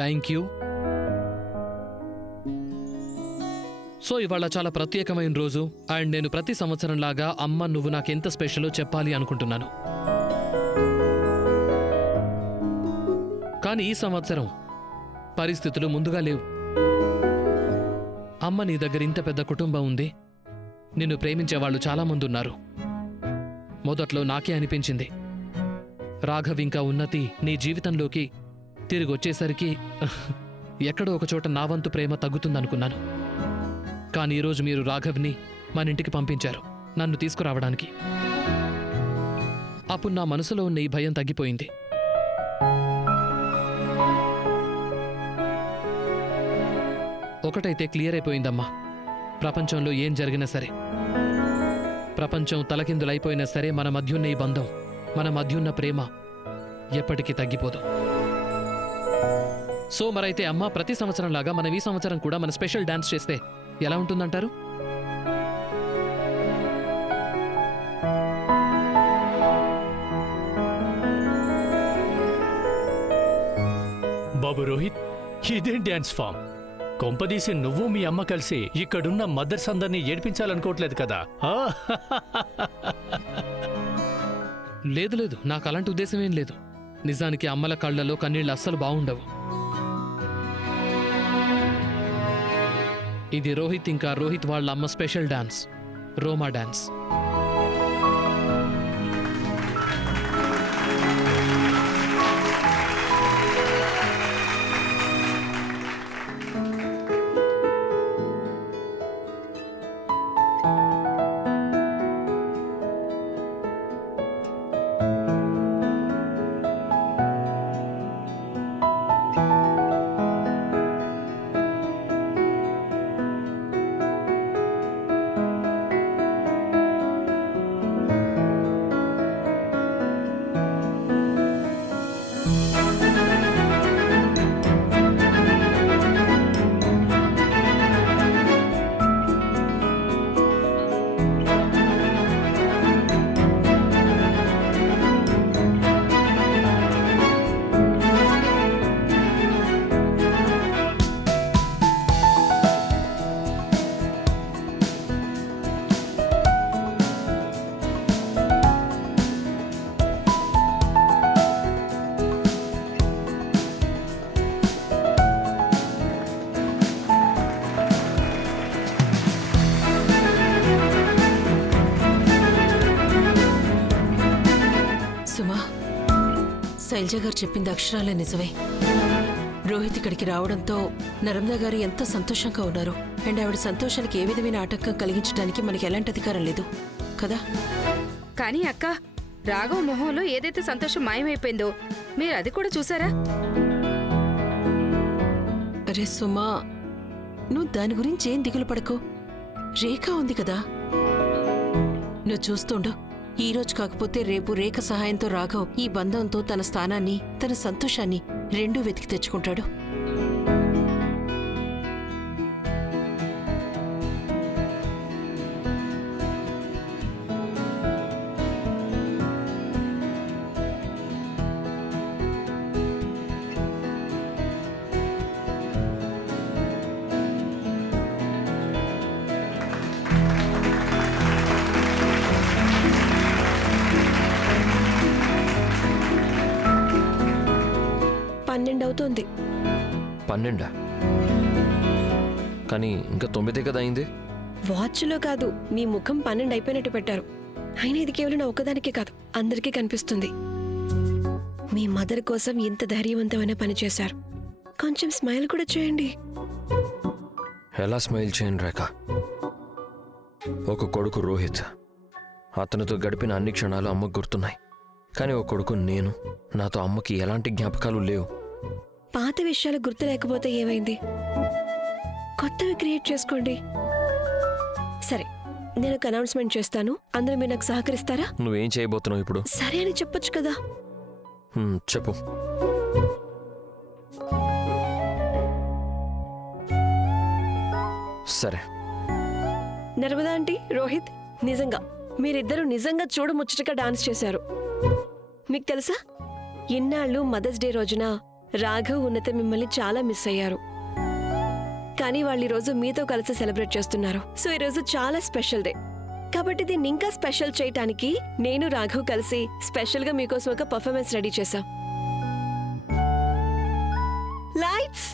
Thank you. So ఇవాళ చాలా ప్రత్యేకమైన రోజు అండ్ నేను ప్రతి సంవత్సరం లాగా అమ్మ నువ్వు నాకెంత స్పెషలో చెప్పాలి అనుకుంటున్నాను. కానీ ఈ సంవత్సరం పరిస్థితులు ముందుగా లేవు. అమ్మ నీ దగ్గర ఇంత పెద్ద కుటుంబం ఉంది, నిన్ను ప్రేమించేవాళ్లు చాలామంది ఉన్నారు. మొదట్లో నాకే అనిపించింది రాఘవ్ ఇంకా ఉన్నతి నీ జీవితంలోకి తిరిగొచ్చేసరికి ఎక్కడో ఒకచోట నా వంతు ప్రేమ తగ్గుతుందనుకున్నాను. కానీ ఈరోజు మీరు రాఘవ్ని మన ఇంటికి పంపించారు నన్ను తీసుకురావడానికి. అప్పుడు నా మనసులో ఉన్న ఈ భయం తగ్గిపోయింది. ఒకటైతే క్లియర్ అయిపోయిందమ్మా, ప్రపంచంలో ఏం జరిగినా సరే, ప్రపంచం తలకిందులైపోయినా సరే మన మధ్యున్న ఈ బంధం, మన మధ్యున్న ప్రేమ ఎప్పటికీ తగ్గిపోదు. సో మరైతే అమ్మ ప్రతి సంవత్సరం లాగా మనం ఈ సంవత్సరం కూడా మన స్పెషల్ డాన్స్ చేస్తే ఎలా ఉంటుందంటారు? బాబు రోహిత్, ఇదేం డ్యాన్స్ ఫామ్? కొంపదీసి నువ్వు మీ అమ్మ కలిసి ఇక్కడున్న మదర్స్ అందరినీ ఏడిపించాలనుకోవట్లేదు కదా? లేదు లేదు, నాకు అలాంటి ఉద్దేశమేం లేదు. నిజానికి అమ్మల కళ్ళలో కన్నీళ్ళు అస్సలు బాగుండవు. ఇది రోహిత్ ఇంకా రోహిత్ వాళ్ళ అమ్మ స్పెషల్ డాన్స్, రోమా డాన్స్. శైలజ గారు చెప్పింది అక్షరాలే నిజమే. రోహిత్ ఇక్కడికి రావడంతో నర్మదా గారు ఎంతో సంతోషంగా ఉన్నారు. అండ్ ఆవిడ సంతోషానికి ఏ విధమైన ఆటంకం కలిగించడానికి మనకి ఎలాంటి అధికారం లేదు కదా. కానీ అక్క, రాఘవ్ మొహంలో ఏదైతే సంతోషం మాయమైపోయిందో మీరు అది కూడా చూసారా? అరే సుమా, నువ్వు దాని గురించి ఏం దిగులు పడకు. రేఖ ఉంది కదా, నువ్వు చూస్తుండు. ఈ రోజు కాకపోతే రేపు రేఖ సహాయంతో రాఘవ్ ఈ బంధంతో తన స్థానాన్ని, తన సంతోషాన్ని రెండూ వెతికి తెచ్చుకుంటాడు. అవుతోంది. 12? కానీ ఇంకా 9 కదా అయింది. వాచ్లో కాదు, మీ ముఖం 12 అయిపోయినట్టు పెట్టారు. అయినా ఇది కేవలం నా ఒక్కదానికే కాదు, అందరికీ కనిపిస్తుంది. మీ మదర్ కోసం ఎంత ధైర్యవంతమైన పని చేశారు. కొంచెం స్మైల్ కూడా చేయండి. ఎలా స్మైల్ చేయను రేఖ? ఒక కొడుకు రోహిత్, అతనితో గడిపిన అన్ని క్షణాలు అమ్మకు గుర్తున్నాయి. కానీ ఒక కొడుకు నేను, నాతో అమ్మకి ఎలాంటి జ్ఞాపకాలు లేవు. పాత విషయాలు గుర్తు లేకపోతే ఏమైంది? కొత్తవి క్రియేట్ చేసుకోండి. సరే, నేను ఒక అనౌన్స్మెంట్ చేస్తాను, అందరూ మీరు నాకు సహకరిస్తారా? నువ్వేం చేయబోతున్నావు ఇప్పుడు? సరే అని చెప్పొచ్చు కదా. చెప్పు. సరే. నర్మదా ఆంటీ, రోహిత్, నిజంగా మీరిద్దరూ నిజంగా చూడముచ్చటగా డాన్స్ చేశారు. మీకు తెలుసా, ఇన్నాళ్ళు మదర్స్ డే రోజున రాఘవ్ ఉన్నత మిమ్మల్ని చాలా మిస్ అయ్యారు. కానీ వాళ్ళు ఈరోజు మీతో కలిసి సెలబ్రేట్ చేస్తున్నారు. సో ఈరోజు చాలా స్పెషల్ డే. కాబట్టి దీన్ని ఇంకా స్పెషల్ చేయటానికి నేను రాఘవ్ కలిసి స్పెషల్గా మీకోసం ఒక పర్ఫార్మెన్స్ రెడీ చేశాం. లైట్స్.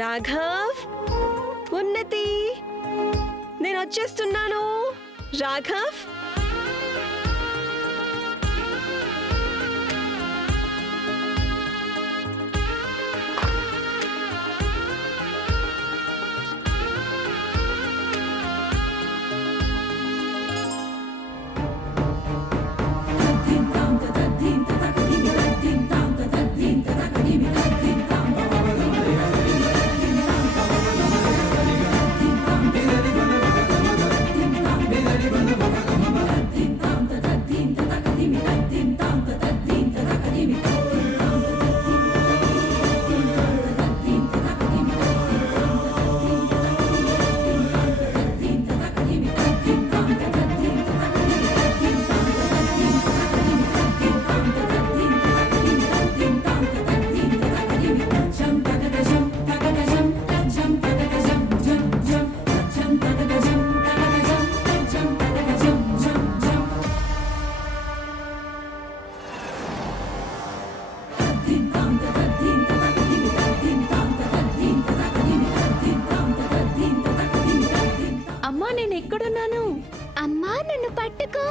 రాఘవ్, ఉన్నతి, నేను వచ్చేస్తున్నాను. రాఘవ్, అమ్మా నేను ఎక్కడున్నాను? అమ్మా నన్ను పట్టుకో.